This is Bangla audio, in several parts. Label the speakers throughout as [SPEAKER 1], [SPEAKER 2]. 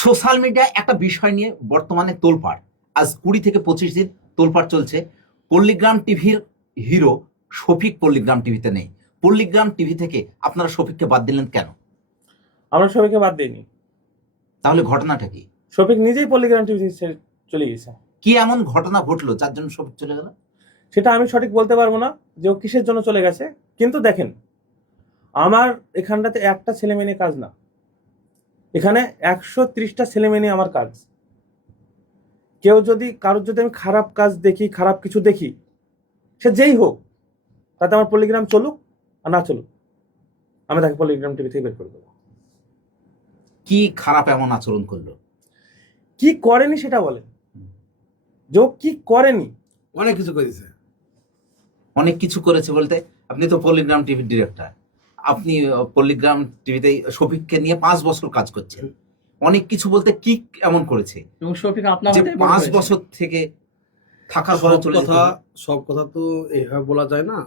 [SPEAKER 1] সোশ্যাল মিডিয়া একটা বিষয় নিয়ে বর্তমানে তোলপাড় আজ কুড়ি থেকে পঁচিশ দিন তোলপাড় চলছে পল্লিগ্রাম টিভির হিরো শফিক পল্লিগ্রাম টিভিতে নেই পল্লিগ্রাম টিভি থেকে আপনারা শফিককে বাদ দিলেন কেন
[SPEAKER 2] আমরা শফিককে বাদ দিইনি
[SPEAKER 1] তাহলে ঘটনাটা কি
[SPEAKER 2] শফিক নিজেই পল্লিগ্রাম টিভি চলে গেছে
[SPEAKER 1] কি এমন ঘটনা ঘটলো যার জন্য শফিক চলে গেল
[SPEAKER 2] সেটা আমি সঠিক বলতে পারবো না যে ও কিসের জন্য চলে গেছে কিন্তু দেখেন আমার এখানটাতে একটা ছেলে মেয়ে কাজ না এখানে একশো ত্রিশটা ছেলে মেয়ে নিয়ে আমার কাজ কেউ যদি কারোর যদি আমি খারাপ কাজ দেখি খারাপ কিছু দেখি সে যেই হোক তাতে আমার পলিগ্রাম চলুক আর না চলুক আমি তাকে পলিগ্রাম টিভি থেকে বের করে দেবো
[SPEAKER 1] কি খারাপ এমন আচরণ করলো
[SPEAKER 2] কি করেনি সেটা বলে যে কি করেনি
[SPEAKER 1] অনেক কিছু করেছে অনেক কিছু করেছে বলতে আপনি তো পলিগ্রাম টিভির ডিরেক্টর আপনি পল্লিগ্রাম টিভিতে শফিককে নিয়ে পাঁচ বছর কাজ করছেন অনেক কিছু বলতে কি এমন করেছে
[SPEAKER 2] শফিক আপনার পাঁচ বছর থেকে থাকার পরে চলে কথা সব কথা তো এইভাবে বলা যায় না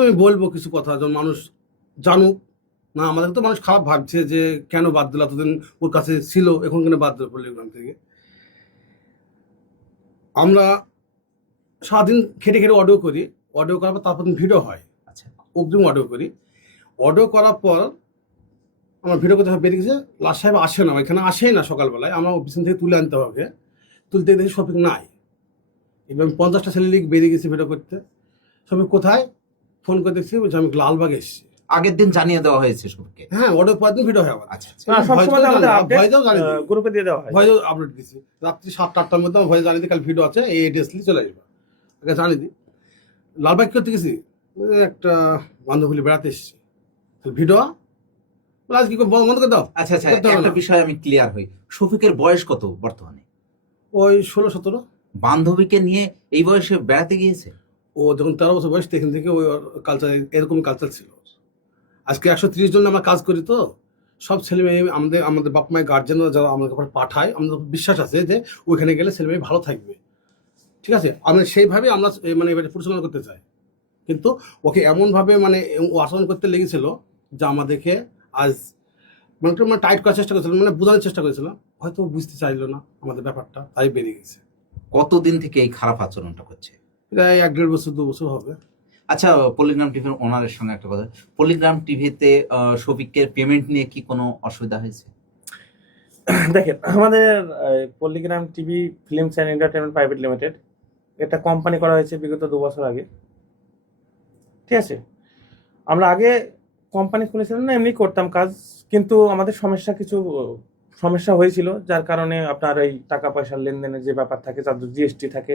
[SPEAKER 2] আমি বলবো কিছু কথা যেমন মানুষ জানুক না আমাদের তো মানুষ খারাপ ভাবছে যে কেন বাদ দিল এতদিন ওর কাছে ছিল এখন কেন বাদ দিল পল্লিগ্রাম থেকে আমরা সারাদিন খেটে খেটে অডিও করি অডিও করার পর তারপর ভিডিও হয় আচ্ছা অগ্রিম অডিও করি অর্ডার করার পর আমার ভিডিও করতে বেরিয়ে গেছে লাস্ট সাহেব আসে না এখানে আসেই না সকালবেলায় আমার অফিসিন থেকে তুলে আনতে হবে তুলতে দেখি শপিং নাই এবং পঞ্চাশটা ছেলে লিগ বেরিয়ে গেছে ভিডিও করতে সবাই কোথায় ফোন করে দেখছি বলছি আমি লালবাগ এসেছি
[SPEAKER 1] আগের দিন জানিয়ে দেওয়া হয়েছে সবকে
[SPEAKER 2] হ্যাঁ অর্ডার করার দিন ভিডিও হয় আমার আচ্ছা গ্রুপে আচ্ছা। দিয়ে দেওয়া হয় ভয়েও আপডেট দিয়েছি রাত্রি সাতটা আটটার মধ্যে ভয়ে জানিয়ে দিই কাল ভিডিও আছে এই এড্রেস নিয়ে চলে আসবে আগে জানিয়ে দিই লালবাগ করতে গেছি একটা বান্ধবী বেড়াতে এসেছি ভিডিও প্লাস কি বন্ধ করে দাও
[SPEAKER 1] আচ্ছা আচ্ছা একটা বিষয় আমি ক্লিয়ার হই শফিকের বয়স কত বর্তমানে
[SPEAKER 2] ওই ষোলো সতেরো
[SPEAKER 1] বান্ধবীকে নিয়ে এই বয়সে বেড়াতে গিয়েছে
[SPEAKER 2] ও যখন তেরো বছর বয়স তখন থেকে ওই কালচার এরকম কালচার ছিল আজকে একশো তিরিশ জন আমরা কাজ করি তো সব ছেলে মেয়ে আমাদের আমাদের বাপ মায়ের গার্জেনরা যারা আমাদের পাঠায় আমাদের বিশ্বাস আছে যে ওইখানে গেলে ছেলে মেয়ে ভালো থাকবে ঠিক আছে আমরা সেইভাবে আমরা মানে এবারে পরিচালনা করতে চাই কিন্তু ওকে এমনভাবে মানে ও আচরণ করতে লেগেছিল জামা দেখে আজ মানে একটু মানে টাইট করার চেষ্টা করেছিলাম মানে বোঝানোর চেষ্টা করেছিলাম হয়তো বুঝতে চাইলো না আমাদের ব্যাপারটা তাই বেরিয়ে গেছে
[SPEAKER 1] কতদিন থেকে এই খারাপ আচরণটা করছে
[SPEAKER 2] প্রায় এক দেড় বছর দু বছর হবে
[SPEAKER 1] আচ্ছা পলিগ্রাম টিভির ওনারের সঙ্গে একটা কথা পলিগ্রাম টিভিতে শফিকের পেমেন্ট নিয়ে কি কোনো অসুবিধা হয়েছে
[SPEAKER 2] দেখেন আমাদের Polygram TV films and entertainment private limited এটা কোম্পানি করা হয়েছে বিগত দু বছর আগে ঠিক আছে আমরা আগে কোম্পানি খুলেছিলাম না এমনি করতাম কাজ কিন্তু আমাদের সমস্যা কিছু সমস্যা হয়েছিল যার কারণে আপনার এই টাকা পয়সার লেনদেনের যে ব্যাপার থাকে তার জিএসটি থাকে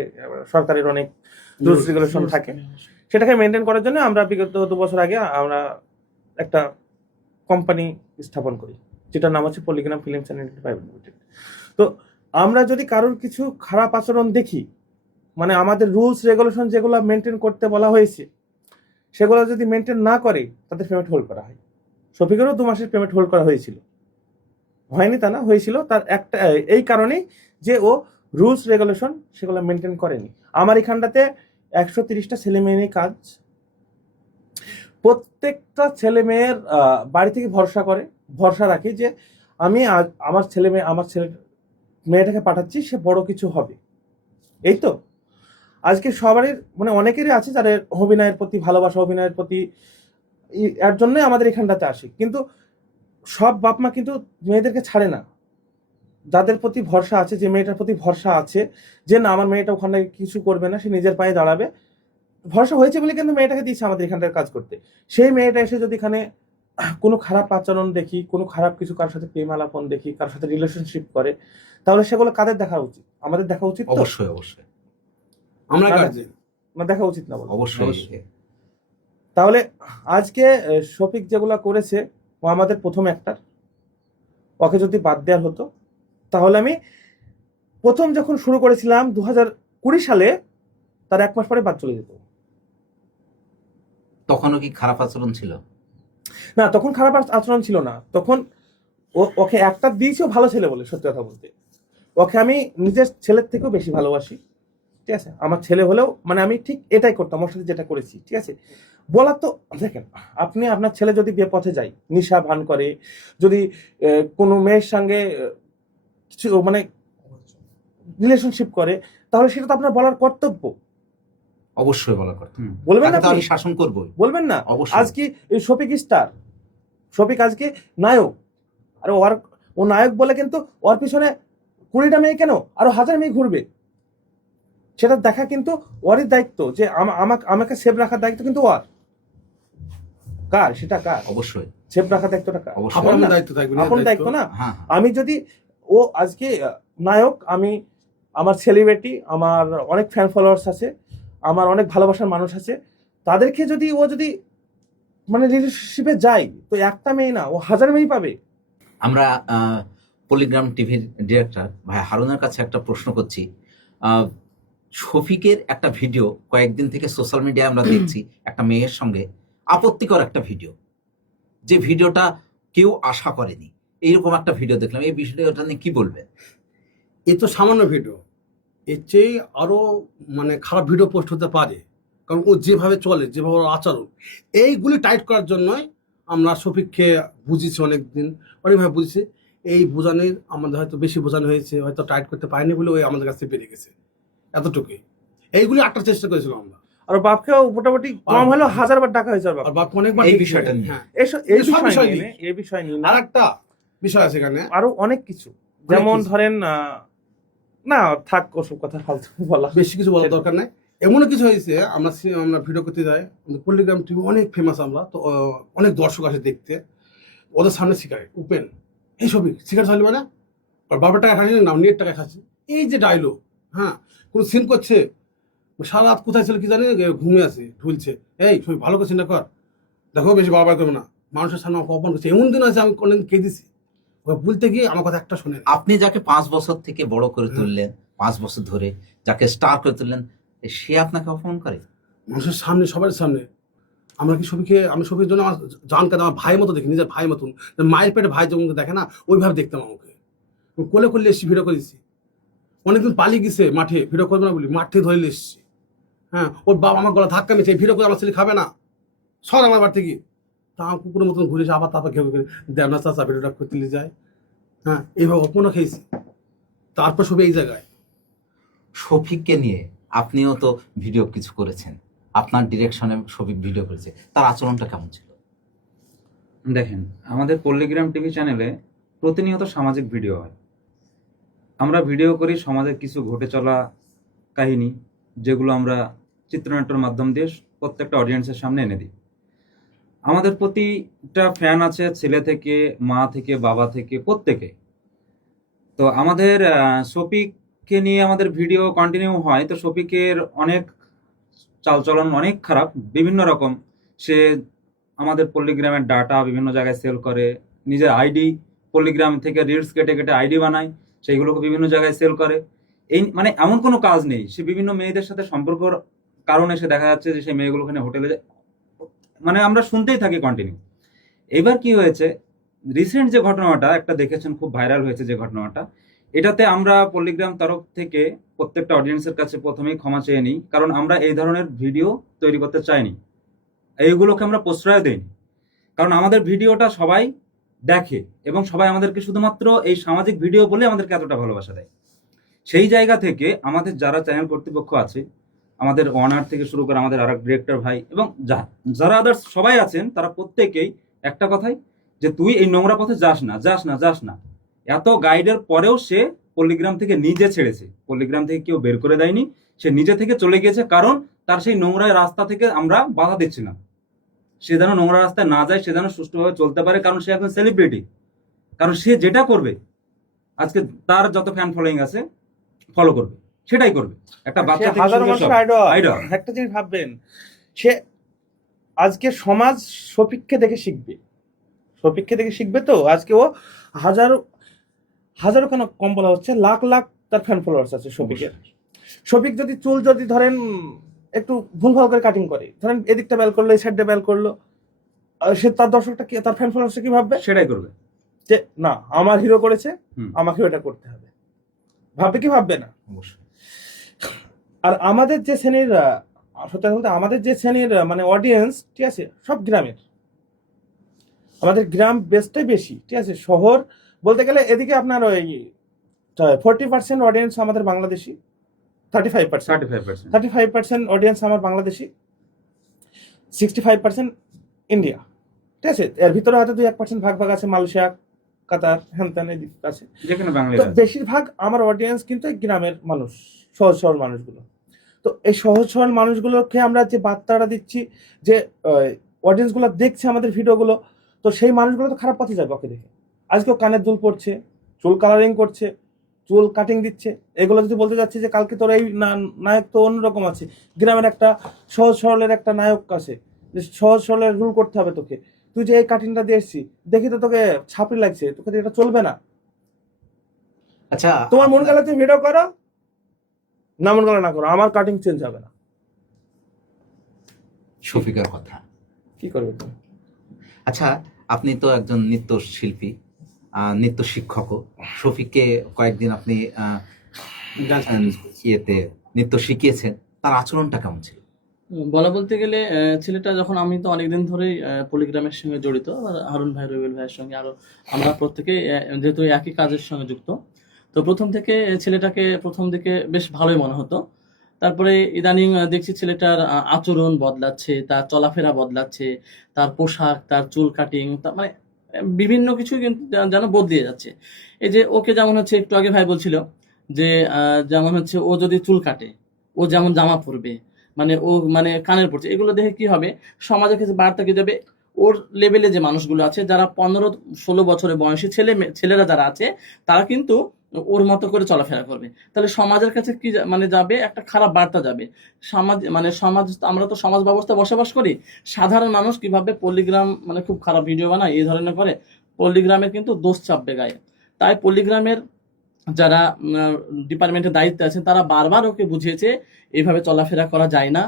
[SPEAKER 2] সরকারের অনেক রুলস রেগুলেশন থাকে সেটাকে মেনটেন করার জন্য আমরা বিগত দু বছর আগে আমরা একটা কোম্পানি স্থাপন করি যেটার নাম হচ্ছে Palligram films and private limited তো আমরা যদি কারোর কিছু খারাপ আচরণ দেখি মানে আমাদের রুলস রেগুলেশন যেগুলো মেনটেন করতে বলা হয়েছে সেগুলো যদি মেনটেন না করে তাদের পেমেন্ট হোল্ড করা হয় শফিকেরও দু মাসের পেমেন্ট হোল্ড করা হয়েছিল হয়নি তা না হয়েছিল তার একটা এই কারণেই যে ও রুলস রেগুলেশন সেগুলো মেনটেন করেনি আমার এখানটাতে একশো তিরিশটা ছেলে মেয়ে নিয়ে কাজ প্রত্যেকটা ছেলে মেয়ের বাড়ি থেকে ভরসা করে ভরসা রাখে যে আমি আমার ছেলে মেয়ে আমার ছেলে মেয়েটাকে পাঠাচ্ছি সে বড় কিছু হবে এই তো আজকে সবারই মানে অনেকেরই আছে যাদের অভিনয়ের প্রতি ভালোবাসা অভিনয়ের প্রতি এর জন্যই আমাদের এখানটাতে আসে কিন্তু সব বাপ মা কিন্তু মেয়েদেরকে ছাড়ে না যাদের প্রতি ভরসা আছে যে মেয়েটার প্রতি ভরসা আছে যে না আমার মেয়েটা ওখানে কিছু করবে না সে নিজের পায়ে দাঁড়াবে ভরসা হয়েছে বলে কিন্তু মেয়েটাকে দিয়েছে আমাদের এখানটার কাজ করতে সেই মেয়েটা এসে যদি এখানে কোনো খারাপ আচরণ দেখি কোনো খারাপ কিছু কারোর সাথে প্রেম আলাপন দেখি কারোর সাথে রিলেশনশিপ করে তাহলে সেগুলো কাদের দেখা উচিত আমাদের দেখা উচিত অবশ্যই অবশ্যই আমরা না দেখা উচিত না
[SPEAKER 1] অবশ্যই
[SPEAKER 2] তাহলে আজকে শফিক যেগুলো করেছে ও আমাদের প্রথম একটার ওকে যদি বাদ দেওয়ার হতো তাহলে আমি প্রথম যখন শুরু করেছিলাম দু হাজার কুড়ি সালে তার এক মাস পরে বাদ চলে যেত
[SPEAKER 1] তখনও কি খারাপ আচরণ ছিল
[SPEAKER 2] না তখন খারাপ আচরণ ছিল না তখন ওকে একটা দিয়েছিও ভালো ছেলে বলে সত্যি কথা বলতে ওকে আমি নিজের ছেলের থেকেও বেশি ভালোবাসি ঠিক আছে আমার ছেলে হলেও মানে আমি ঠিক এটাই করতাম ওর সাথে যেটা করেছি ঠিক আছে বলার তো দেখেন আপনি আপনার ছেলে যদি পথে যায় নিশা ভান করে যদি কোনো মেয়ের সঙ্গে কিছু মানে রিলেশনশিপ করে তাহলে সেটা তো আপনার বলার কর্তব্য
[SPEAKER 1] অবশ্যই বলার কর্তব্য বলবেন না আমি শাসন করব
[SPEAKER 2] বলবেন না অবশ্যই আজকে শফিক স্টার শফিক আজকে নায়ক আর ওর ও নায়ক বলে কিন্তু ওর পিছনে কুড়িটা মেয়ে কেন আরো হাজার মেয়ে ঘুরবে সেটা দেখা কিন্তু ওরই দায়িত্ব যে আমাকে আমাকে সেভ রাখার দায়িত্ব কিন্তু ওর কার সেটা কার অবশ্যই সেভ রাখার দায়িত্বটা কার
[SPEAKER 1] আপনার দায়িত্ব থাকবে আপনার দায়িত্ব না
[SPEAKER 2] হ্যাঁ, হ্যাঁ। আমি যদি ও আজকে নায়ক আমি আমার সেলিব্রিটি আমার অনেক ফ্যান ফলোয়ার্স আছে আমার অনেক ভালোবাসার মানুষ আছে তাদেরকে যদি ও যদি মানে রিলেশনশিপে যায় তো একটা মেয়ে না ও হাজার মেয়ে পাবে
[SPEAKER 1] আমরা পলিগ্রাম টিভির ডিরেক্টর ভাই হারুনের কাছে একটা প্রশ্ন করছি শফিকের একটা ভিডিও কয়েকদিন থেকে সোশ্যাল মিডিয়ায় আমরা দেখছি একটা মেয়ের সঙ্গে আপত্তিকর একটা ভিডিও যে ভিডিওটা কেউ আশা করেনি এইরকম একটা ভিডিও দেখলাম এই বিষয়টা নিয়ে কি বলবেন
[SPEAKER 2] এ তো সামান্য ভিডিও এর চেয়ে আরও মানে খারাপ ভিডিও পোস্ট হতে পারে কারণ ও যেভাবে চলে যেভাবে আচরণ এইগুলি টাইট করার জন্যই আমরা শফিককে বুঝিয়েছি অনেকদিন অনেকভাবে বুঝেছি এই বোঝানোর আমাদের হয়তো বেশি বোঝানো হয়েছে হয়তো টাইট করতে পারেনি বলে ওই আমাদের কাছে বেড়ে গেছে এতটুকুই এইগুলি আটটার চেষ্টা করেছিলাম আমরা আর বাপকেও মোটামুটি কম হলেও হাজার বার ডাকা হয়েছে বাপ
[SPEAKER 1] বাপ অনেকবার এই বিষয়টা নিয়ে
[SPEAKER 2] এই বিষয় নিয়ে
[SPEAKER 1] এই বিষয় নিয়ে আর
[SPEAKER 2] একটা বিষয় আছে এখানে আরো অনেক কিছু যেমন ধরেন না থাক ওসব কথা ফালতু বলা বেশি কিছু বলার দরকার নাই এমনও কিছু হয়েছে আমরা আমরা ভিডিও করতে যাই পল্লিগ্রাম টিভি অনেক ফেমাস আমরা তো অনেক দর্শক আসে দেখতে ওদের সামনে সিগারেট ওপেন ছবি শিকার চালি মানে বাপের টাকা খাচ্ছি না নিয়ের টাকা খাচ্ছি এই যে ডায়লগ হ্যাঁ কোনো সিন করছে সারা রাত কোথায় ছিল কি জানি ঘুমে আছে ঢুলছে এই তুমি ভালো করছি না কর দেখো বেশি বারবার করবে না মানুষের সামনে আমাকে অপমান করছে এমন দিন আছে আমি কোনদিন কেঁদেছি ওকে বলতে গিয়ে আমার কথা একটা শোনে
[SPEAKER 1] আপনি যাকে পাঁচ বছর থেকে বড় করে হ্যাঁ। তুললেন পাঁচ বছর ধরে যাকে স্টার করে তুললেন সে আপনাকে অপমান করে
[SPEAKER 2] মানুষের সামনে সবার সামনে আমরা কি সবিকে আমি সবির জন্য আমার জানকে আমার ভাই মতো দেখি নিজের ভাই মতন মায়ের পেটে ভাই যেমন দেখে না ওইভাবে দেখতাম আমাকে কোলে করলে শিবিরও করেছি অনেকদিন পালিয়ে গেছে মাঠে ভিডিও করবে না বলি মাঠে ধরে এসছে হ্যাঁ ওর বাবা আমার গলা ধাক্কা মেছে ভিডিও করে আমার ছেলে খাবে না সর আমার বাড়িতে গিয়ে তা কুকুরের মতন ঘুরেছে আবার তারপর খেয়ে ঘেউ দেবনা চাষা ভিডিওটা করতে যায় হ্যাঁ এইভাবে অপনও খেয়েছি তারপর সবই এই জায়গায়
[SPEAKER 1] শফিককে নিয়ে আপনিও তো ভিডিও কিছু করেছেন আপনার ডিরেকশনে শফিক ভিডিও করেছে তার আচরণটা কেমন ছিল
[SPEAKER 2] দেখেন আমাদের পল্লিগ্রাম টিভি চ্যানেলে প্রতিনিয়ত সামাজিক ভিডিও হয় আমরা ভিডিও করি সমাজের কিছু ঘটে চলা কাহিনী যেগুলো আমরা চিত্রনাট্যর মাধ্যম দিয়ে প্রত্যেকটা অডিয়েন্সের সামনে এনে দিই আমাদের প্রতিটা ফ্যান আছে ছেলে থেকে মা থেকে বাবা থেকে প্রত্যেকে তো আমাদের শফিককে নিয়ে আমাদের ভিডিও কন্টিনিউ হয় তো শফিকের অনেক চালচলন অনেক খারাপ বিভিন্ন রকম সে আমাদের পল্লিগ্রামের ডাটা বিভিন্ন জায়গায় সেল করে নিজের আইডি পল্লিগ্রাম থেকে রিলস কেটে কেটে আইডি বানায় সেইগুলোকে বিভিন্ন জায়গায় সেল করে এই মানে এমন কোনো কাজ নেই সে বিভিন্ন মেয়েদের সাথে সম্পর্কর কারণে সে দেখা যাচ্ছে যে সেই মেয়েগুলো ওখানে হোটেলে মানে আমরা শুনতেই থাকি কন্টিনিউ এবার কি হয়েছে রিসেন্ট যে ঘটনাটা একটা দেখেছেন খুব ভাইরাল হয়েছে যে ঘটনাটা এটাতে আমরা পল্লিগ্রাম তরফ থেকে প্রত্যেকটা অডিয়েন্সের কাছে প্রথমেই ক্ষমা চেয়ে নিই কারণ আমরা এই ধরনের ভিডিও তৈরি করতে চাইনি এইগুলোকে আমরা প্রশ্রয় দিইনি কারণ আমাদের ভিডিওটা সবাই দেখে এবং সবাই আমাদেরকে শুধুমাত্র এই সামাজিক ভিডিও বলে আমাদেরকে এতটা ভালোবাসা দেয় সেই জায়গা থেকে আমাদের যারা চ্যানেল কর্তৃপক্ষ আছে আমাদের অনার থেকে শুরু করে আমাদের আর ডিরেক্টর ভাই এবং যারা আদার্স সবাই আছেন তারা প্রত্যেকেই একটা কথাই যে তুই এই নোংরা পথে যাস না যাস না যাস না এত গাইডের পরেও সে পল্লিগ্রাম থেকে নিজে ছেড়েছে পল্লিগ্রাম থেকে কেউ বের করে দেয়নি সে নিজে থেকে চলে গিয়েছে কারণ তার সেই নোংরা রাস্তা থেকে আমরা বাধা দিচ্ছি না সে যেন নোংরা রাস্তায় না যায় সে যেন সুষ্ঠুভাবে চলতে পারে কারণ সে একজন সেলিব্রিটি কারণ সে যেটা করবে আজকে তার যত ফ্যান ফলোয়িং আছে ফলো করবে সেটাই করবে একটা বাচ্চা একটা জিনিস ভাববেন সে আজকে সমাজ সপিক্ষে দেখে শিখবে সপিক্ষে দেখে শিখবে তো আজকে ও হাজার হাজারো কেন কম বলা হচ্ছে লাখ লাখ তার ফ্যান ফলোয়ার্স আছে শফিকের শফিক যদি চুল যদি ধরেন একটু ভুলভাল করে কাটিং করে ধরেন এদিকটা ব্যাল করলো এই সাইডটা ব্যাল করলো সে তার দর্শকটা কি তার ফ্যান ফলোয়ার্স কি ভাববে সেটাই করবে যে না আমার হিরো করেছে আমাকে এটা করতে হবে ভাববে কি ভাববে না অবশ্যই আর আমাদের যে শ্রেণীর সত্যি বলতে আমাদের যে শ্রেণীর মানে অডিয়েন্স ঠিক আছে সব গ্রামের আমাদের গ্রাম বেসটাই বেশি ঠিক আছে শহর বলতে গেলে এদিকে আপনার ওই ফোরটি পার্সেন্ট অডিয়েন্স আমাদের Bangladeshi thirty five percent thirty five percent audience আমার Bangladeshi sixty five percent India ঠিক আছে এর ভিতরে হয়তো দুই এক পার্সেন্ট ভাগ ভাগ আছে মালয়েশিয়া কাতার হ্যানত্যান আছে বেশিরভাগ আমার অডিয়েন্স কিন্তু গ্রামের মানুষ সহজ সরল মানুষগুলো তো এই সহজ সরল মানুষগুলোকে আমরা যে বার্তাটা দিচ্ছি যে অডিয়েন্সগুলো দেখছে আমাদের ভিডিওগুলো তো সেই মানুষগুলো তো খারাপ পথে যাবে ওকে দেখে আজকেও কানের দুল পড়ছে চুল কালারিং করছে চুল কাটিং দিচ্ছে এগুলো যদি বলতে যাচ্ছে যে কালকে তোর এই নায়ক তো অন্যরকম আছে গ্রামের একটা সহজ সরলের একটা নায়ক আছে যে সহজ সরলের রুল করতে হবে তোকে তুই যে এই কাটিংটা দিয়ে দেখি তো তোকে ছাপড়ি লাগছে তোকে এটা চলবে না আচ্ছা তোমার মন গেলে তুমি ভিডিও করো না মন গেলে না করো আমার কাটিং চেঞ্জ হবে না
[SPEAKER 1] শফিকের কথা কি করবে আচ্ছা আপনি তো একজন নৃত্য শিল্পী নৃত্য শিক্ষকও শফিককে কয়েকদিন আপনি ইয়েতে নৃত্য শিখিয়েছেন তার আচরণটা কেমন ছিল
[SPEAKER 2] বলা বলতে গেলে ছেলেটা যখন আমি তো অনেকদিন ধরেই পলিগ্রামের সঙ্গে জড়িত হারুন ভাই রবিউল ভাইয়ের সঙ্গে আরও আমরা প্রত্যেকে যেহেতু একই কাজের সঙ্গে যুক্ত তো প্রথম থেকে ছেলেটাকে প্রথম দিকে বেশ ভালোই মনে হতো তারপরে ইদানিং দেখছি ছেলেটার আচরণ বদলাচ্ছে তার চলাফেরা বদলাচ্ছে তার পোশাক তার চুল কাটিং মানে বিভিন্ন কিছু কিন্তু যেন বদলিয়ে যাচ্ছে এই যে ওকে যেমন হচ্ছে একটু আগে ভাই বলছিল যে যেমন হচ্ছে ও যদি চুল কাটে ও যেমন জামা পরবে মানে ও মানে কানের পড়ছে এগুলো দেখে কি হবে সমাজের কাছে বার্তা কি যাবে ওর লেভেলে যে মানুষগুলো আছে যারা পনেরো ষোলো বছরের বয়সী ছেলে ছেলেরা যারা আছে তারা কিন্তু ওর মতো করে চলাফেরা করবে তাহলে সমাজের কাছে কি মানে যাবে একটা খারাপ বার্তা যাবে সমাজ মানে সমাজ আমরা তো সমাজ ব্যবস্থা বসবাস করি সাধারণ মানুষ কিভাবে পল্লিগ্রাম মানে খুব খারাপ ভিডিও বানায় এই ধরনের করে পল্লিগ্রামের কিন্তু দোষ চাপবে গায়ে তাই পল্লিগ্রামের যারা ডিপার্টমেন্টের দায়িত্বে আছেন তারা বারবার ওকে বুঝিয়েছে এভাবে চলাফেরা করা যায় না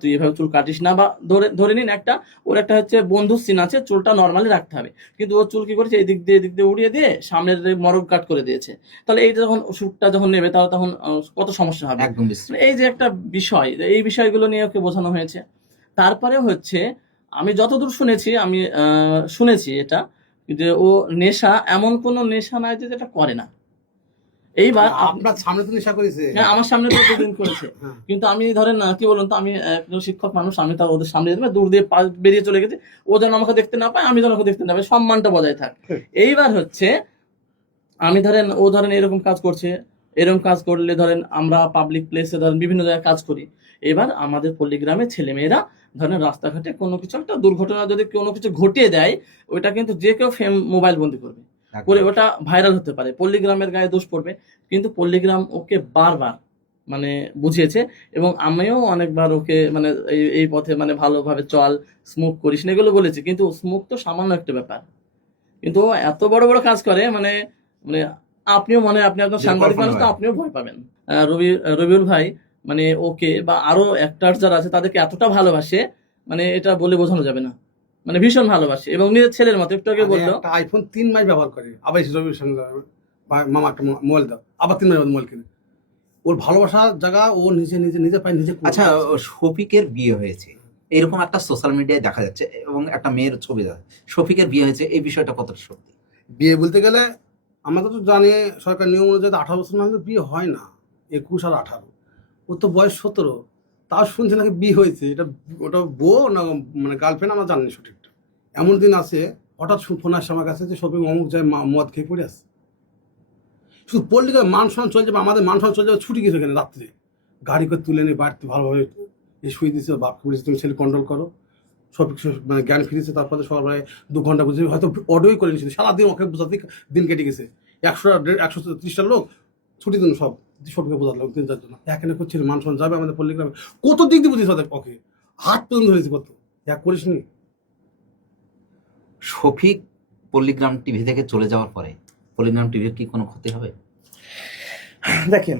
[SPEAKER 2] তুই এভাবে চুল কাটিস না বা ধরে ধরে নিন একটা ওর একটা হচ্ছে বন্ধুর সিন আছে চুলটা নর্মালি রাখতে হবে কিন্তু ও চুল কি করেছে এদিক দিয়ে এদিক দিয়ে উড়িয়ে দিয়ে সামনের মরক কাট করে দিয়েছে তাহলে এইটা যখন শ্যুটটা যখন নেবে তাহলে তখন কত সমস্যা হবে একদম মানে এই যে একটা বিষয় এই বিষয়গুলো নিয়ে ওকে বোঝানো হয়েছে তারপরে হচ্ছে আমি যতদূর শুনেছি আমি শুনেছি এটা যে ও নেশা এমন কোনো নেশা নাই যে যেটা করে না
[SPEAKER 1] এইবার আপনার সামনে তো নেশা করেছে হ্যাঁ
[SPEAKER 2] আমার সামনে তো করেছে হ্যাঁ। কিন্তু আমি ধরেন না কি বলুন তো আমি শিক্ষক মানুষ আমি ওদের সামনে যেতে দূর দিয়ে বেরিয়ে চলে গেছে ও যেন আমাকে দেখতে না পায় আমি যেন ওকে দেখতে না পাই সম্মানটা বজায় থাক হ্যাঁ। এইবার হচ্ছে আমি ধরেন ও ধরেন এরকম কাজ করছে এরকম কাজ করলে ধরেন আমরা পাবলিক প্লেসে ধরেন বিভিন্ন জায়গায় কাজ করি এবার আমাদের পল্লীগ্রামে ছেলেমেয়েরা ধরেন রাস্তাঘাটে কোনো কিছু একটা দুর্ঘটনা যদি কোনো কিছু ঘটিয়ে দেয় ওইটা কিন্তু যে কেউ ফেম মোবাইল বন্দি করবে করে ওটা ভাইরাল হতে পারে পল্লিগ্রামের গায়ে দোষ পড়বে কিন্তু পল্লিগ্রাম ওকে বারবার মানে বুঝিয়েছে এবং আমিও অনেকবার ওকে মানে এই পথে মানে ভালোভাবে চল স্মোক করিস না এগুলো বলেছি কিন্তু স্মোক তো সামান্য একটা ব্যাপার কিন্তু এত বড় বড় কাজ করে মানে মানে আপনিও মনে আপনি আপনার সাংবাদিক মানুষ তো আপনিও ভয় পাবেন রবি রবিউল ভাই মানে ওকে বা আরো অ্যাক্টার যারা আছে তাদেরকে এতটা ভালোবাসে মানে এটা বলে বোঝানো যাবে না মানে ভীষণ ভালোবাসে এবং নিজের ছেলের মতো একটু আগে বললো আইফোন তিন মাস ব্যবহার করে আবার রবির সঙ্গে মামা একটা মোবাইল দাও আবার তিন মাস মোবাইল কিনে ওর ভালোবাসার জায়গা ও নিজে নিজে নিজে পায় নিজে
[SPEAKER 1] আচ্ছা শফিকের বিয়ে হয়েছে এরকম একটা সোশ্যাল মিডিয়ায় দেখা যাচ্ছে এবং একটা মেয়ের ছবি দেখা শফিকের বিয়ে হয়েছে এই বিষয়টা কতটা সত্যি
[SPEAKER 2] বিয়ে বলতে গেলে আমরা তো জানি সরকার নিয়ম অনুযায়ী আঠারো বছর না বিয়ে হয় না একুশ আর আঠারো ওর তো বয়স সতেরো তাও শুনছি নাকি বিয়ে হয়েছে এটা ওটা বউ না মানে গার্লফ্রেন্ড আমরা জানি সঠিকটা এমন দিন আছে হঠাৎ ফোন আসে আমার কাছে যে শপিং অমুক যায় মদ খেয়ে পড়ে আসে শুধু পল্লিকের মান সম্মান চলছে যাবে আমাদের মান সম্মান চলে যাবে ছুটি গেছে এখানে রাত্রে গাড়ি করে তুলে নিয়ে বাড়িতে ভালোভাবে এ শুয়ে দিয়েছে বাপকে বলেছে তুমি ছেলে কন্ট্রোল করো সব কিছু মানে জ্ঞান ফিরেছে তারপরে সকালবেলায় দু ঘন্টা বুঝে হয়তো অর্ডারই করে নিয়েছিল সারাদিন ওকে বোঝাতে দিন কেটে গেছে একশো একশো ত্রিশটা লোক ছুটি দিন সব সবকে বোঝা লাগলো তিন চারজন এখানে করছিল মান সম্মান যাবে আমাদের পল্লী গ্রামে কত দিক দিয়ে বুঝিয়েছে তাদের পক্ষে হাত পর্যন্ত ধরেছে কত এক করিস নি
[SPEAKER 1] শফিক পল্লীগ্রাম টিভি থেকে চলে যাওয়ার পরে পল্লীগ্রাম টিভির কি কোনো ক্ষতি হবে
[SPEAKER 2] দেখেন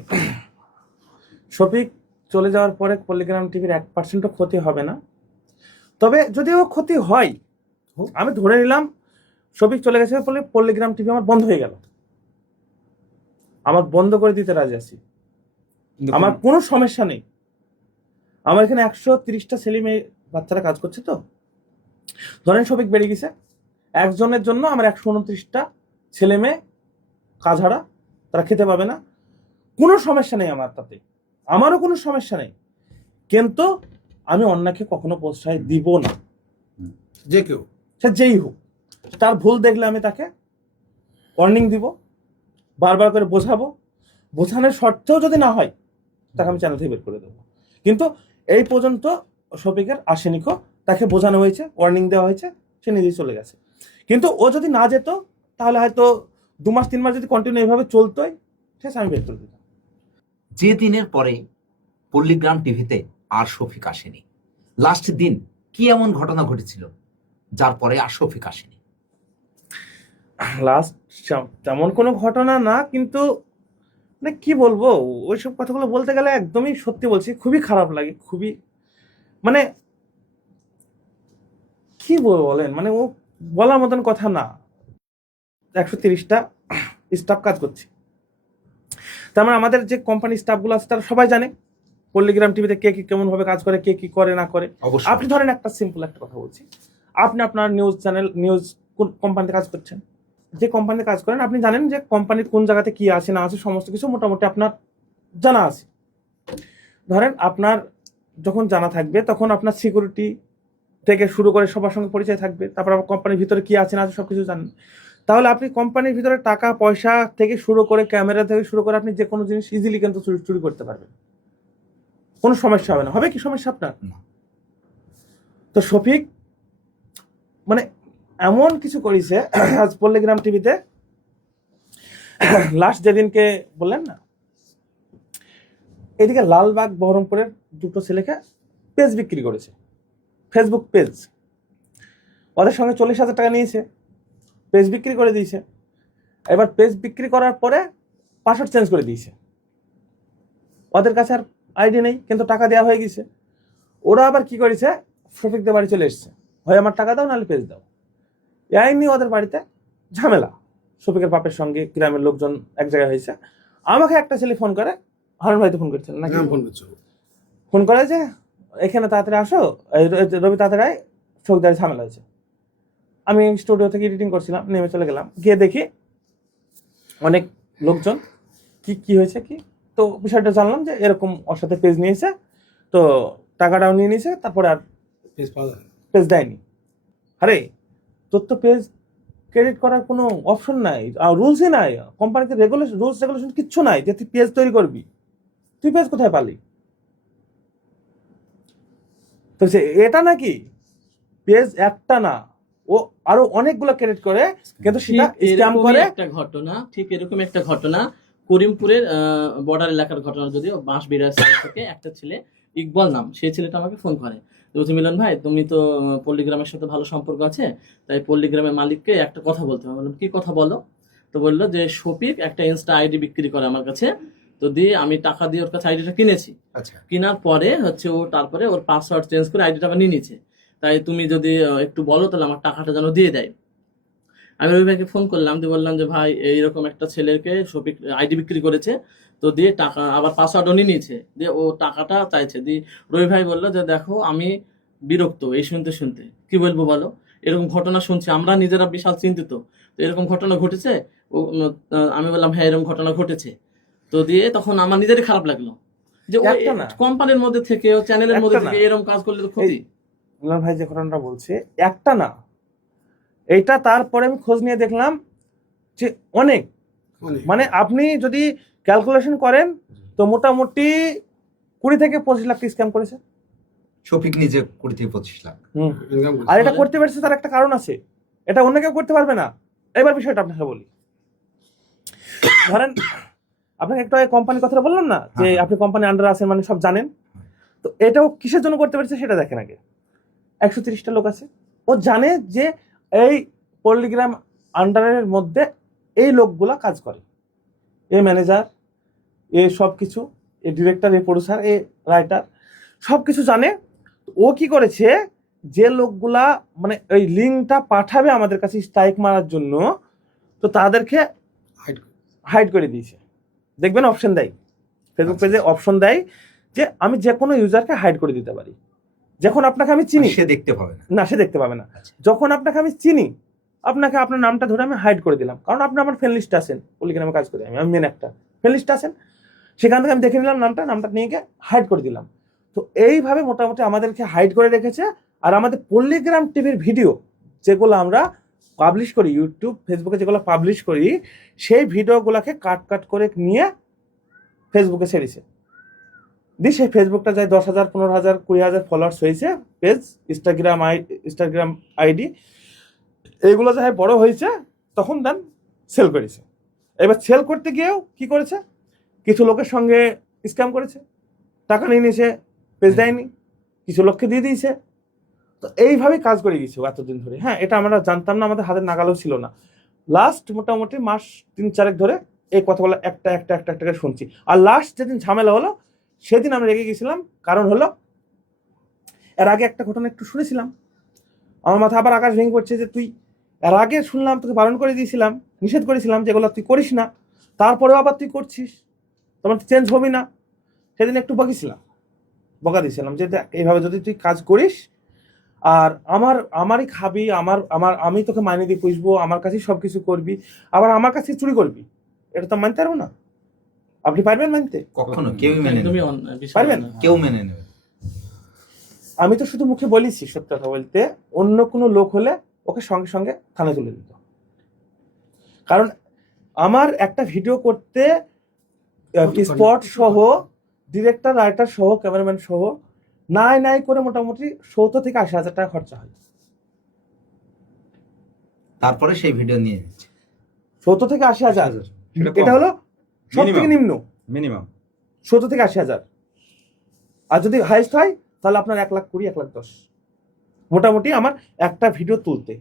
[SPEAKER 2] শফিক চলে যাওয়ার পরে পল্লীগ্রাম টিভির এক পার্সেন্টও ক্ষতি হবে না তবে যদিও ক্ষতি হয় আমি ধরে নিলাম শফিক চলে গেছে বলে পল্লীগ্রাম টিভি আমার বন্ধ হয়ে গেল আমার বন্ধ করে দিতে রাজি আছি আমার কোনো সমস্যা নেই আমার এখানে একশো তিরিশটা ছেলে মেয়ে বাচ্চারা কাজ করছে তো ধরেন সবিক বেড়ে গেছে একজনের জন্য আমার একশো উনত্রিশটা ছেলে মেয়ে কাজ হারা তারা খেতে পাবে না কোনো সমস্যা নেই আমার তাতে আমারও কোনো সমস্যা নেই কিন্তু আমি অন্যকে কখনো প্রশ্রয় দিব না যে কেউ সে যেই হোক তার ভুল দেখলে আমি তাকে ওয়ার্নিং দিব বারবার করে বোঝাবো বোঝানোর শর্তেও যদি না হয় তাকে আমি চ্যানেল থেকে বের করে দেবো কিন্তু এই পর্যন্ত শফিকের আসেনিকো তাকে বোঝানো হয়েছে ওয়ার্নিং দেওয়া হয়েছে সে নিজেই চলে গেছে কিন্তু ও যদি না যেত তাহলে হয়তো দু মাস তিন মাস যদি কন্টিনিউ এইভাবে চলতোই ঠিক আমি বের করে দিতাম
[SPEAKER 1] যে দিনের পরে পল্লীগ্রাম টিভিতে আর শফিক আসেনি লাস্ট দিন কি এমন ঘটনা ঘটেছিল যার পরে আর শফিক আসেনি
[SPEAKER 2] লাস্ট তেমন কোনো ঘটনা না কিন্তু মানে কী বলবো ওইসব কথাগুলো বলতে গেলে একদমই সত্যি বলছি খুবই খারাপ লাগে খুবই মানে কি বলবো বলেন মানে ও বলার মতন কথা না একশো তিরিশটা স্টাফ কাজ করছে তার মানে আমাদের যে কোম্পানি স্টাফগুলো আছে তারা সবাই জানে পল্লিগ্রাম টিভিতে কে কি কেমনভাবে কাজ করে কে কি করে না করে আপনি ধরেন একটা সিম্পল একটা কথা বলছি আপনি আপনার নিউজ চ্যানেল নিউজ কোন কোম্পানিতে কাজ করছেন যে কোম্পানিতে কাজ করেন আপনি জানেন যে কোম্পানির কোন জায়গাতে কি আছে না আছে সমস্ত কিছু মোটামুটি আপনার জানা আছে ধরেন আপনার যখন জানা থাকবে তখন আপনার সিকিউরিটি থেকে শুরু করে সবার সঙ্গে পরিচয় থাকবে তারপর আপনার কোম্পানির ভিতরে কি আছে না আছে সব কিছু জানেন তাহলে আপনি কোম্পানির ভিতরে টাকা পয়সা থেকে শুরু করে ক্যামেরা থেকে শুরু করে আপনি যে কোনো জিনিস ইজিলি কিন্তু চুরি করতে পারবেন কোনো সমস্যা হবে না হবে কি সমস্যা আপনার তো শফিক মানে এমন কিছু করেছে আজ পল্লীগ্রাম টিভিতে লাস্ট যেদিনকে বললেন না এদিকে লালবাগ বহরমপুরের দুটো ছেলেকে পেজ বিক্রি করেছে ফেসবুক পেজ ওদের সঙ্গে চল্লিশ হাজার টাকা নিয়েছে পেজ বিক্রি করে দিয়েছে এবার পেজ বিক্রি করার পরে পাসওয়ার্ড চেঞ্জ করে দিয়েছে ওদের কাছে আর আইডি নেই কিন্তু টাকা দেওয়া হয়ে গেছে ওরা আবার কি করেছে শফিকদের বাড়ি চলে এসছে হয় আমার টাকা দাও নাহলে পেজ দাও এই নিয়ে ওদের বাড়িতে ঝামেলা সফিকের বাপের সঙ্গে গ্রামের লোকজন এক জায়গায় হয়েছে আমাকে একটা ছেলে ফোন করে হারুন ভাই ফোন করছেন নাকি হ্যাঁ, ফোন করছো ফোন করে যে এখানে তাড়াতাড়ি আসো রবি তাড়াতাড়ি চোখদারি ঝামেলা হয়েছে আমি স্টুডিও থেকে এডিটিং করছিলাম নেমে চলে গেলাম গিয়ে দেখি অনেক লোকজন কি কি হয়েছে কি তো বিষয়টা জানলাম যে এরকম ওর সাথে পেজ নিয়েছে তো টাকাটাও নিয়ে নিয়েছে তারপরে আর পেজ পেজ দেয়নি আরে তথ্য পেজ ক্রেডিট করার কোনো অপশন নাই আর রুলসই নাই কোম্পানিতে রেগুলেশন রুলস রেগুলেশন কিচ্ছু নাই যে তুই পেজ তৈরি করবি তুই পেজ কোথায় পালি তো সে এটা নাকি পেজ একটা না ও আরো অনেকগুলো ক্রেডিট করে কিন্তু সেটা স্ক্যাম করে একটা ঘটনা ঠিক এরকম একটা ঘটনা করিমপুরের বর্ডার এলাকার ঘটনা যদিও বাঁশবিড়া সাইড থেকে একটা ছেলে ইকবল নাম সেই ছেলেটা আমাকে ফোন করে রুথি মিলন ভাই তুমি তো পল্লিগ্রামের সাথে ভালো সম্পর্ক আছে তাই পল্লিগ্রামের মালিককে একটা কথা বলতে হবে বললাম কি কথা বলো তো বললো যে শফিক একটা ইনস্টা আইডি বিক্রি করে আমার কাছে তো দিয়ে আমি টাকা দিয়ে ওর কাছে আইডিটা কিনেছি আচ্ছা। কেনার পরে হচ্ছে ও তারপরে ওর পাসওয়ার্ড চেঞ্জ করে আইডিটা আবার নিয়ে নিয়েছে তাই তুমি যদি একটু বলো তাহলে আমার টাকাটা যেন দিয়ে দেয় আমি রবি ভাইকে ফোন করলাম দিয়ে বললাম যে ভাই এইরকম একটা ছেলেকে শপিক আইডি বিক্রি করেছে তো দিয়ে টাকা আবার পাসওয়ার্ডও নিয়ে নিয়েছে দিয়ে ও টাকাটা চাইছে দিয়ে রবি ভাই বললো যে দেখো আমি বিরক্ত এই শুনতে শুনতে কি বলবো বলো এরকম ঘটনা শুনছি আমরা নিজেরা বিশাল চিন্তিত তো এরকম ঘটনা ঘটেছে ও আমি বললাম হ্যাঁ এরকম ঘটনা ঘটেছে তো দিয়ে তখন আমার নিজেরই খারাপ লাগলো যে কোম্পানির মধ্যে থেকে চ্যানেলের মধ্যে থেকে এরকম কাজ করলে তো ক্ষতি ভাই যে ঘটনাটা বলছে একটা না এইটা তারপরে আমি খোঁজ নিয়ে দেখলাম যে অনেক মানে আপনি যদি ক্যালকুলেশন করেন তো মোটামুটি কুড়ি থেকে পঁচিশ লাখ স্ক্যাম করেছে
[SPEAKER 1] শফিক নিজে কুড়ি থেকে পঁচিশ লাখ
[SPEAKER 2] আর এটা করতে পারছে তার একটা কারণ আছে এটা অন্য কেউ করতে পারবে না এবার বিষয়টা আপনাকে বলি ধরেন আপনাকে একটু আগে কোম্পানির কথা বললাম না যে হ্যাঁ। আপনি কোম্পানি আন্ডার আছেন মানে সব জানেন তো এটাও কিসের জন্য করতে পারছে সেটা দেখেন আগে একশো তিরিশটা লোক আছে ও জানে যে এই পল্লিগ্রাম আন্ডারের মধ্যে এই লোকগুলা কাজ করে এ ম্যানেজার এ সব কিছু এ ডিরেক্টর এ প্রডিউসার এ রাইটার সব কিছু জানে ও কি করেছে যে লোকগুলা মানে ওই লিঙ্কটা পাঠাবে আমাদের কাছে স্ট্রাইক মারার জন্য তো তাদেরকে হাইড করে দিয়েছে দেখবেন অপশন দেয় ফেসবুক পেজে অপশন দেয় যে আমি যে কোনো ইউজারকে হাইড করে দিতে পারি যখন আপনাকে আমি চিনি
[SPEAKER 1] সে দেখতে পাবে না
[SPEAKER 2] না সে দেখতে পাবে না আচ্ছা। যখন আপনাকে আমি চিনি আপনাকে আপনার নামটা ধরে আমি হাইড করে দিলাম কারণ আপনি আমার ফ্রেন্ড লিস্ট আছেন পলিগ্রামে নামে কাজ করি আমি আমি মেন একটা ফ্রেন্ড লিস্ট আছেন সেখান থেকে আমি দেখে নিলাম নামটা নামটা নিয়ে গিয়ে হাইড করে দিলাম তো এইভাবে মোটামুটি আমাদেরকে হাইড করে রেখেছে আর আমাদের পল্লিগ্রাম টিভির ভিডিও যেগুলো আমরা পাবলিশ করি ইউটিউব ফেসবুকে যেগুলো পাবলিশ করি সেই ভিডিওগুলোকে কাট কাট করে নিয়ে ফেসবুকে ছেড়েছে দিয়ে সেই ফেসবুকটা যায় দশ হাজার পনেরো হাজার কুড়ি হাজার ফলোয়ার্স হয়েছে পেজ ইনস্টাগ্রাম আই ইনস্টাগ্রাম আইডি এইগুলো যাই বড় হয়েছে তখন দেন সেল করেছে এবার সেল করতে গিয়েও কি করেছে কিছু লোকের সঙ্গে স্ক্যাম করেছে টাকা নিয়ে নিয়েছে পেজ দেয়নি কিছু লোককে দিয়ে দিয়েছে তো এইভাবে কাজ করে গেছে এতদিন ধরে হ্যাঁ এটা আমরা জানতাম না আমাদের হাতের নাগালও ছিল না লাস্ট মোটামুটি মাস তিন চারেক ধরে এই কথাগুলো একটা একটা একটা একটা করে শুনছি আর লাস্ট যেদিন ঝামেলা হলো সেদিন আমি রেগে গেছিলাম কারণ হলো এর আগে একটা ঘটনা একটু শুনেছিলাম আমার মাথা আবার আকাশ ভেঙে পড়ছে যে তুই এর আগে শুনলাম তোকে বারণ করে দিয়েছিলাম নিষেধ করেছিলাম যেগুলো তুই করিস না তারপরেও আবার তুই করছিস তোমার চেঞ্জ হবি না সেদিন একটু বকেছিলাম বকা দিয়েছিলাম যে এইভাবে যদি তুই কাজ করিস আর আমার আমারই খাবি আমার আমার আমি তোকে মাইনে দিয়ে পুষবো আমার কাছেই সব কিছু করবি আবার আমার কাছে চুরি করবি এটা তো মানতে পারবো না আপনি পারবেন মানতে
[SPEAKER 1] কখনো কেউ মেনে পারবেন কেউ মেনে নেবে
[SPEAKER 2] আমি তো শুধু মুখে বলেছি সত্য কথা বলতে অন্য কোনো লোক হলে ওকে সঙ্গে সঙ্গে থানায় তুলে দিত কারণ আমার একটা ভিডিও করতে স্পট সহ ডিরেক্টর রাইটার সহ ক্যামেরাম্যান সহ নাই নাই করে মোটামুটি সৌত থেকে আশি হাজার টাকা খরচা হয়
[SPEAKER 1] তারপরে সেই ভিডিও নিয়ে
[SPEAKER 2] সৌত থেকে আশি হাজার এটা হলো সব থেকে নিম্ন মিনিমাম সত্তর থেকে আশি হাজার আর যদি হাইস্ট হয় তাহলে আপনার এক লাখ কুড়ি এক লাখ দশ মোটামুটি আমার একটা ভিডিও তুলতে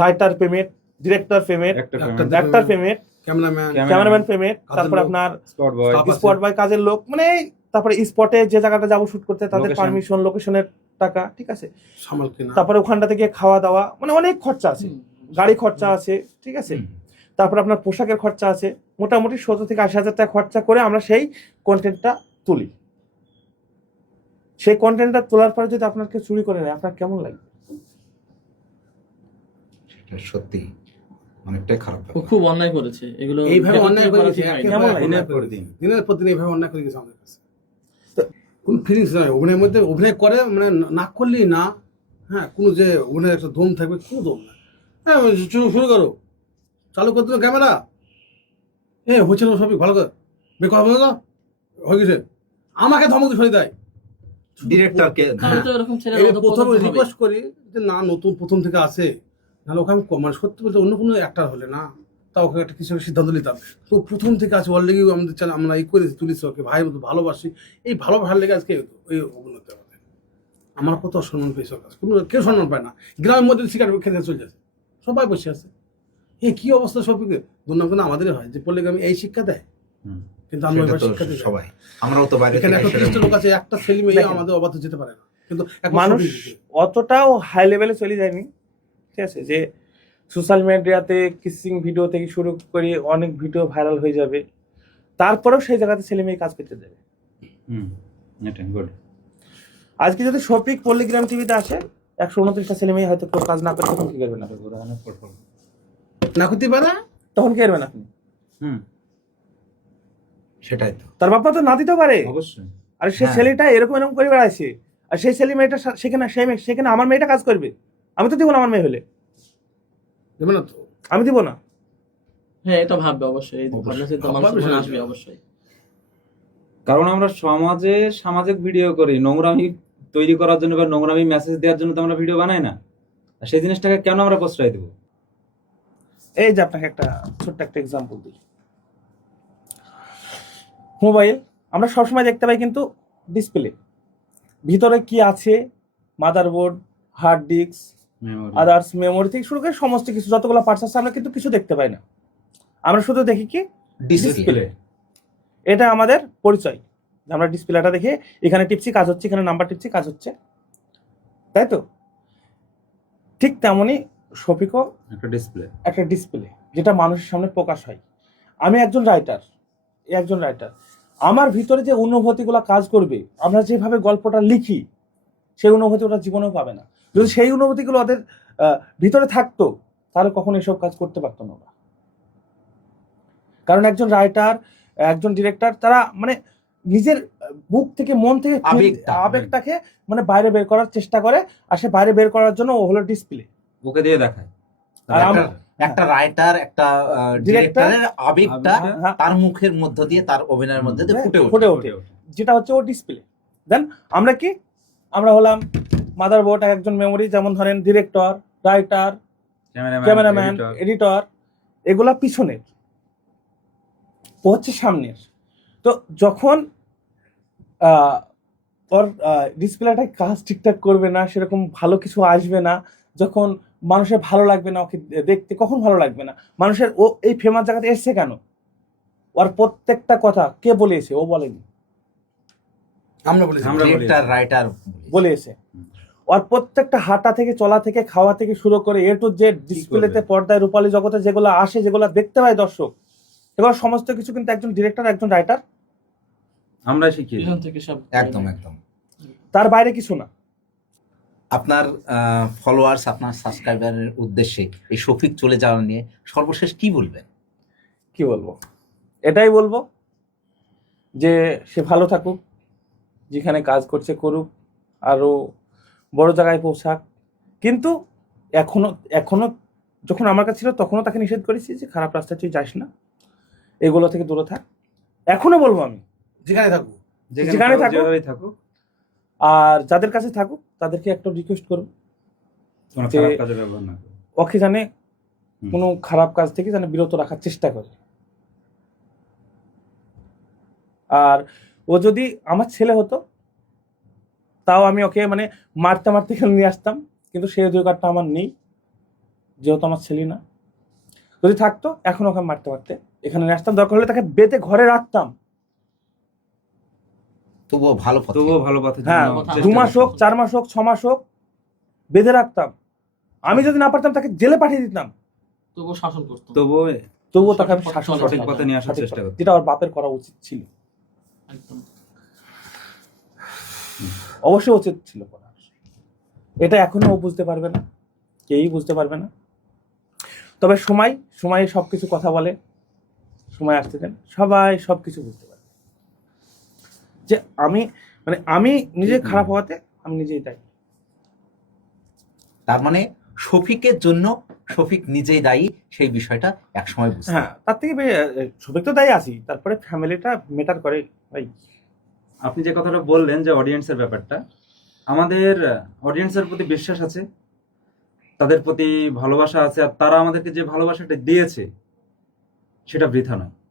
[SPEAKER 2] writer payment director payment actor payment cameraman payment তারপর আপনার স্পট বয় কাজের লোক মানে তারপরে স্পটে যে জায়গাটা যাবো শুট করতে তাদের পারমিশন লোকেশনের টাকা ঠিক আছে তারপরে ওখানটা থেকে খাওয়া দাওয়া মানে অনেক খরচা আছে গাড়ি খরচা আছে ঠিক আছে তারপর আপনার পোশাকের খরচা আছে মোটামুটি সতেরো থেকে আশি হাজার টাকা খরচা করে আমরা সেই কন্টেন্টটা তুলি সেই কন্টেন্টটা তোলার পরে যদি আপনাকে চুরি করে নেয় আপনার কেমন লাগে
[SPEAKER 1] সেটা সত্যি অনেকটাই খারাপ
[SPEAKER 2] খুব অন্যায় করেছে এগুলো এইভাবে অন্যায় করেছে দিনের এইভাবে অন্যায় করে গেছে আমাদের কাছে কোন ফিলিংস নাই অভিনয়ের মধ্যে অভিনয় করে মানে না করলেই না হ্যাঁ কোনো যে অভিনয়ের একটা দম থাকবে কোনো দম না হ্যাঁ শুরু করো চালু করতে ক্যামেরা এ হচ্ছে না সবই ভালো করে বের করা বলো না হয়ে গেছে আমাকে ধমক সরে দেয় ডিরেক্টরকে প্রথম রিকোয়েস্ট করি যে না নতুন প্রথম থেকে আসে নাহলে ওকে আমি মানে সত্যি বলতে অন্য কোনো একটা হলে না তা ওকে একটা কিছু সিদ্ধান্ত নিতাম তো প্রথম থেকে আছে অলরেডি আমাদের চ্যানেল আমরা ই করেছি তুলেছি ওকে ভাই মতো ভালোবাসি এই ভালোবাসার লেগে আজকে ওই অবনতি আমাদের আমার কত সম্মান পেয়েছে ওর কোনো কেউ সম্মান পায় না গ্রামের মধ্যে সিগারেট খেতে চলে যাচ্ছে সবাই বসে আছে এ কী অবস্থা সবকে দুর্নাম কিন্তু আমাদেরই হয় যে পল্লীগামী এই শিক্ষা দেয়
[SPEAKER 1] কিন্তু আমরা শিক্ষা দিই সবাই
[SPEAKER 2] আমরাও তো বাইরে এখানে একটা লোক আছে একটা ছেলে মেয়ে আমাদের অবাধ যেতে পারে না কিন্তু মানুষ অতটাও হাই লেভেলে চলে যায়নি ঠিক আছে যে সোশ্যাল মিডিয়াতে কিসিং ভিডিও থেকে শুরু করে অনেক ভিডিও ভাইরাল হয়ে যাবে তারপরেও সেই জায়গাতে ছেলে মেয়ে কাজ করতে দেবে আজকে যদি শপিক পল্লিগ্রাম টিভিতে আসে একশো উনত্রিশটা ছেলে মেয়ে হয়তো কাজ না করতে কি করবে না করতে পারে তখন খেলবেন আপনি
[SPEAKER 1] হুম সেটাই তো
[SPEAKER 2] তার বাপ তো না দিতে পারে অবশ্যই আর সেই হ্যাঁ। ছেলেটা এরকম এরকম করে বেড়াইছে আর সেই ছেলে মেয়েটা সেখানে সেই মেয়ে সেখানে আমার মেয়েটা কাজ করবে আমি তো দিব না আমার মেয়ে হলে না তো আমি দিব না হ্যাঁ এটা ভাববে অবশ্যই
[SPEAKER 1] আসবে অবশ্যই কারণ আমরা সমাজে সামাজিক ভিডিও করি নোংরামি তৈরি করার জন্য বা নোংরামি মেসেজ দেওয়ার জন্য তো আমরা ভিডিও বানাই না সেই জিনিসটাকে কেন আমরা প্রশ্রয় দেবো
[SPEAKER 2] এই যে আপনাকে একটা ছোট্ট একটা এক্সাম্পল দিই মোবাইল আমরা সবসময় দেখতে পাই কিন্তু ডিসপ্লে ভিতরে কি আছে motherboard hard disk others memory থেকে শুরু করে সমস্ত কিছু যতগুলো পার্টস আছে আমরা কিন্তু কিছু দেখতে পাই না আমরা শুধু দেখি কি ডিসপ্লে এটা আমাদের পরিচয় আমরা ডিসপ্লেটা দেখে এখানে টিপছি কাজ হচ্ছে এখানে নাম্বার টিপছি কাজ হচ্ছে তাই তো ঠিক তেমনই শফিকো একটা ডিসপ্লে একটা ডিসপ্লে যেটা মানুষের সামনে প্রকাশ হয় আমি একজন রাইটার একজন রাইটার আমার ভিতরে যে অনুভূতিগুলো কাজ করবে আমরা যেভাবে গল্পটা লিখি সেই অনুভূতি ওরা জীবনেও পাবে না যদি সেই অনুভূতিগুলো ওদের ভিতরে থাকতো তাহলে কখনো এসব কাজ করতে পারতো না ওরা কারণ একজন রাইটার একজন ডিরেক্টর তারা মানে নিজের বুক থেকে মন থেকে আবেগটাকে মানে বাইরে বের করার চেষ্টা করে আর সে বাইরে বের করার জন্য ও হলো ডিসপ্লে
[SPEAKER 1] ওকে দিয়ে দেখায় একটা রাইটার একটা ডিরেক্টরের আবেগটা হ্যাঁ। তার মুখের মধ্য দিয়ে তার অভিনয়ের মধ্যে দিয়ে হ্যাঁ, ফুটে ফুটে ওঠে
[SPEAKER 2] যেটা হচ্ছে ও ডিসপ্লে দেন আমরা কি আমরা হলাম মাদার বোর্ড একজন মেমোরি যেমন ধরেন ডিরেক্টর রাইটার ক্যামেরাম্যান এডিটর এগুলা পিছনের ও হচ্ছে সামনের তো যখন ওর ডিসপ্লেটা কাজ ঠিকঠাক করবে না সেরকম ভালো কিছু আসবে না যখন মানুষের ভালো লাগবে না ওকে দেখতে কখন ভালো লাগবে না মানুষের ও এই ফেমাস জায়গাতে এসছে কেন ওর প্রত্যেকটা কথা কে বলেছে ও বলেনি বলেছে ওর প্রত্যেকটা হাঁটা থেকে চলা থেকে খাওয়া থেকে শুরু করে এ টু জেড ডিসপ্লেতে পর্দায় রূপালী জগতে যেগুলো আসে যেগুলো দেখতে পায় দর্শক এবার সমস্ত কিছু কিন্তু একজন ডিরেক্টর একজন রাইটার
[SPEAKER 1] আমরা শিখি একদম একদম
[SPEAKER 2] তার বাইরে কিছু না
[SPEAKER 1] আপনার ফলোয়ার্স আপনার সাবস্ক্রাইবারের উদ্দেশ্যে এই শফিক চলে যাওয়া নিয়ে সর্বশেষ কি বলবেন
[SPEAKER 2] কি বলবো এটাই বলবো যে সে ভালো থাকুক যেখানে কাজ করছে করুক আরও বড় জায়গায় পৌঁছাক কিন্তু এখনো এখনো যখন আমার কাছে ছিল তখনও তাকে নিষেধ করেছি যে খারাপ রাস্তা তুই যাস না এগুলো থেকে দূরে থাক এখনো বলবো আমি যেখানে থাকুক যেখানে থাকুক আর যাদের কাছে থাকুক তাদেরকে একটা রিকোয়েস্ট করুন ওকে জানে কোনো খারাপ কাজ থেকে যেন বিরত রাখার চেষ্টা করে আর ও যদি আমার ছেলে হতো তাও আমি ওকে মানে মারতে মারতে খেলে নিয়ে আসতাম কিন্তু সেই অধিকারটা আমার নেই যেহেতু আমার ছেলে না যদি থাকতো এখন ওকে মারতে মারতে এখানে নিয়ে আসতাম দরকার হলে তাকে বেঁধে ঘরে রাখতাম
[SPEAKER 1] তবুও ভালো পথে তবুও
[SPEAKER 2] ভালো পথে হ্যাঁ দু মাস হোক চার মাস হোক ছ মাস হোক বেঁধে রাখতাম আমি যদি না পারতাম তাকে জেলে পাঠিয়ে দিতাম
[SPEAKER 1] তবুও শাসন করতাম তবুও
[SPEAKER 2] তবুও তাকে আমি শাসন সঠিক পথে নিয়ে আসার চেষ্টা করতাম যেটা ওর বাপের করা উচিত ছিল অবশ্যই উচিত ছিল করা এটা এখনো বুঝতে পারবে না কেউই বুঝতে পারবে না তবে সময় সময়ে সব কিছু কথা বলে সময় আসতে দেন সবাই সব কিছু বুঝতে পারে যে আমি মানে আমি নিজে খারাপ হওয়াতে আমি নিজেই দায়ী
[SPEAKER 1] তার মানে শফিকের জন্য শফিক নিজেই দায়ী সেই বিষয়টা একসময় বুঝতে
[SPEAKER 2] হ্যাঁ তার থেকে শফিক তো দায়ী আছি তারপরে ফ্যামিলিটা মেটার করে ভাই আপনি যে কথাটা বললেন যে অডিয়েন্সের ব্যাপারটা আমাদের অডিয়েন্সের প্রতি বিশ্বাস আছে তাদের প্রতি ভালোবাসা আছে আর তারা আমাদেরকে যে ভালোবাসাটা দিয়েছে সেটা বৃথা নয়